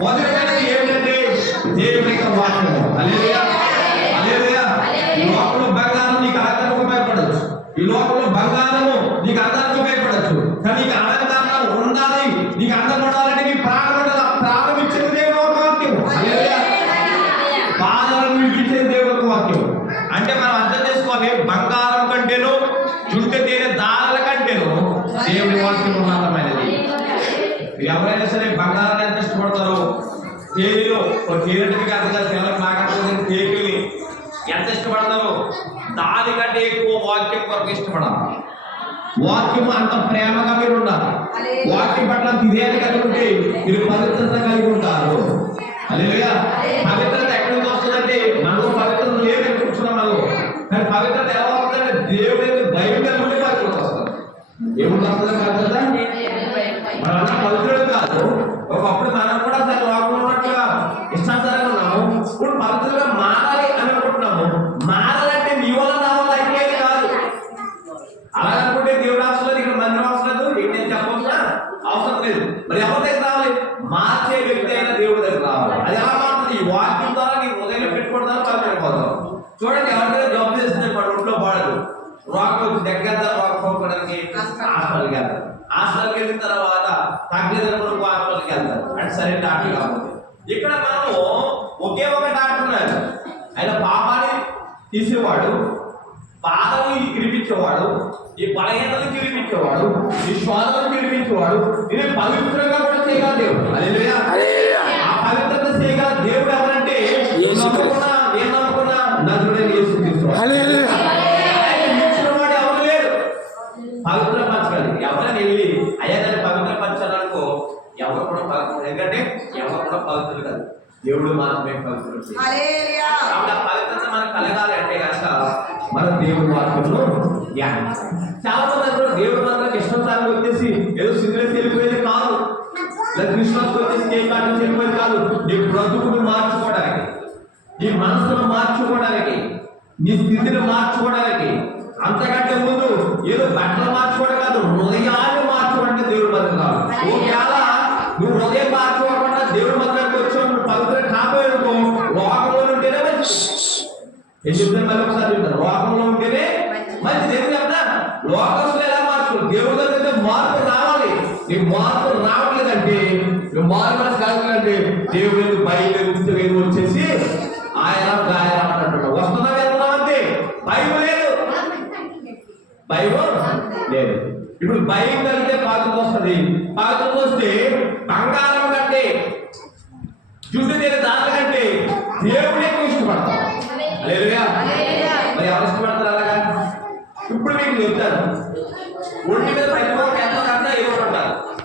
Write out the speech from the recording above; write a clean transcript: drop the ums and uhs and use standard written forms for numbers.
మొదటిది ఏంటంటే దేవుని యొక్క వాక్యము. హల్లెలూయా హల్లెలూయా. ఈ లోకంలో బంగారం నీకు అలంకరణకు ఉపయోగపడచ్చు, ఈ లోకంలో బంగారము నీకు అందానికి ఉపయోగపడచ్చు, కానీ నీకు అలంకరణ ఉండాలి, నీకు అందం ఉండాలంటే నీ ప్రాణం ఉండాలి. ప్రాణం ఇచ్చేది దేవుని వాక్యం. హల్లెలూయా. బాధలను ఇచ్చేది దేవుని వాక్యం. అంటే మనం అర్థం చేసుకోవాలి, బంగారం కంటేను చుట్ట తేనె దారాల కంటేను దేవుని వాక్యం ఉన్నతమైనది. ఎవరైనా సరే బంగారాన్ని ఎంత ఇష్టపడతారో, తేనెలో తేనెటికి అంతగా తేలకు బాగా తేనెని ఎంత ఇష్టపడతారో దానికంటే ఎక్కువ వాక్యం కొరకు ఇష్టపడాలి. వాక్యం అంత ప్రేమగా మీరు ఉండాలి. వాక్యం పట్ల విధేయత కలిగి ఉంటే మీరు పవిత్రత కలిగి ఉంటారు. హల్లెలూయా. పవిత్రత ఎక్కడి నుంచి వస్తుందంటే మనకు పవిత్రత లేదు కూర్చున్నాం మనకు, కానీ పవిత్రత ఎలా వస్తుందంటే దేవుడి భయం కలిగి ఉంటే పవిత్రత వస్తుంది. ఏముంది వస్తుంది పవిత్రత? మనం పవిత్రుడు కాదు. ఒకప్పుడు మనం కూడా దాని లోకంలో ఉన్నట్టుగా ఇష్టాచారంగా ఉన్నాము. ఇప్పుడు పవిత్రంగా మారాలి అని అనుకుంటున్నాము. మారాలంటే నీ వల్ల నా వల్ల అయిపోయేది కాదు. అలాగనుకుంటే దేవుడు అవసరం లేదు, ఇక్కడ మందిరం అవసరం లేదు, ఏంటని చెప్పవలసిన అవసరం లేదు. మరి ఎవరి దగ్గర రావాలి? మార్చే వ్యక్తి అయిన దేవుడి దగ్గర రావాలి. అది ఎలా మారుతుంది? ఈ వాక్యం ద్వారా నీ హృదయంలో పెట్టుకుంటాను పవిత్రపోతాం. చూడండి, ఎవరికైనా జాబ్ చేస్తుంది మన ఒంట్లో బాడదు, రోగం వచ్చి దగ్గర రోగం పోవడానికి హాస్పిటల్కి వెళ్తారు. హాస్పిటల్కి వెళ్ళిన తర్వాత తగ్గేదప్పుడు హాస్పిటల్కి వెళ్తారు. అంటే సరే డాక్టర్ కాకపోతే. ఇక్కడ మనము ఒకే ఒక డాక్టర్ ఉన్నారు. ఆయన పాపాన్ని తీసేవాడు, బాధను విడిపించేవాడు, ఈ బలహీనతను విడిపించేవాడు, ఈ శోధనను విడిపించేవాడు. ఇది పవిత్రంగా కూడా చేయగల దేవుడు. హల్లెలూయా. ఆ పవిత్రత చేయగల దేవుడు ఎవరంటే నేను నమ్ముకున్న నజరుడైన యేసుక్రీస్తు. హల్లెలూయా. వాడు ఎవరు లేరు పవిత్రపరచగలి. ఎవరైనా వెళ్ళి అయ్యా దాన్ని పవిత్రపరచాలనుకో ఎవరు కూడా పవిత్రుడు. ఎందుకంటే ఎవరు కూడా పవిత్రులు కాదు, దేవుడు మాత్రమే పవిత్రుడు. కాబట్టి ఆ పవిత్రత మనకు కలగాలి అంటే కనుక మన దేవుడి వాక్యంలో ధ్యానం. చాలా మంది అంటారు దేవుడు మాత్రం కృష్ణస్థానికి వచ్చేసి ఏదో సిగ్గులేసి వెళ్ళిపోయేది కాదు, లేదా కృష్ణకి వచ్చేసి కేక్ కాటం వెళ్ళిపోయేది కాదు. నీ బ్రతుకును మార్చుకోవడానికి, నీ మనసును మార్చుకోవడానికి, నీ స్థితిని మార్చుకోవడానికి, అంతకంటే ముందు ఏదో బట్టలు మార్చుకోవడం కాదు, హృదయాన్ని మార్చుకోవడానికి దేవుడు మంత్రం కాదు. ఒకవేళ నువ్వు హృదయం మార్చుకోకుండా దేవుడు మంత్రానికి వచ్చావు, నువ్వు పవిత్ర కాపోయేందుకో లోకంలో ఉంటేనే మంచి. ఏం చెప్తాను మళ్ళీ ఒకసారి చెప్తాను, లోకంలో ఉంటేనే మంచి. దేవుడు చెప్తా లోకంలో ఎలా మార్చుకో, దేవుడి దగ్గర మార్పు రావాలి. నీ మార్పు రావట్లేదంటే, నువ్వు మార్పు మనసు కావాలంటే దేవుడు బయట వచ్చేసి ఆయన అంటున్నాడు. వస్తున్నా వెళ్తున్నావు అంతే, భయం లేదు, భయం లేదు. ఇప్పుడు భయం కలిగితే పాత్ర వస్తుంది. పాత్ర వస్తే బంగారం కంటే జుట్టు తీరే దాని కంటే దేవుడే ఇష్టపడతాం. హల్లెలూయా. మరి ఎవరు ఇష్టపడతారు అలాగా? ఇప్పుడు మీకు చెప్తాను, ఒంటి మీద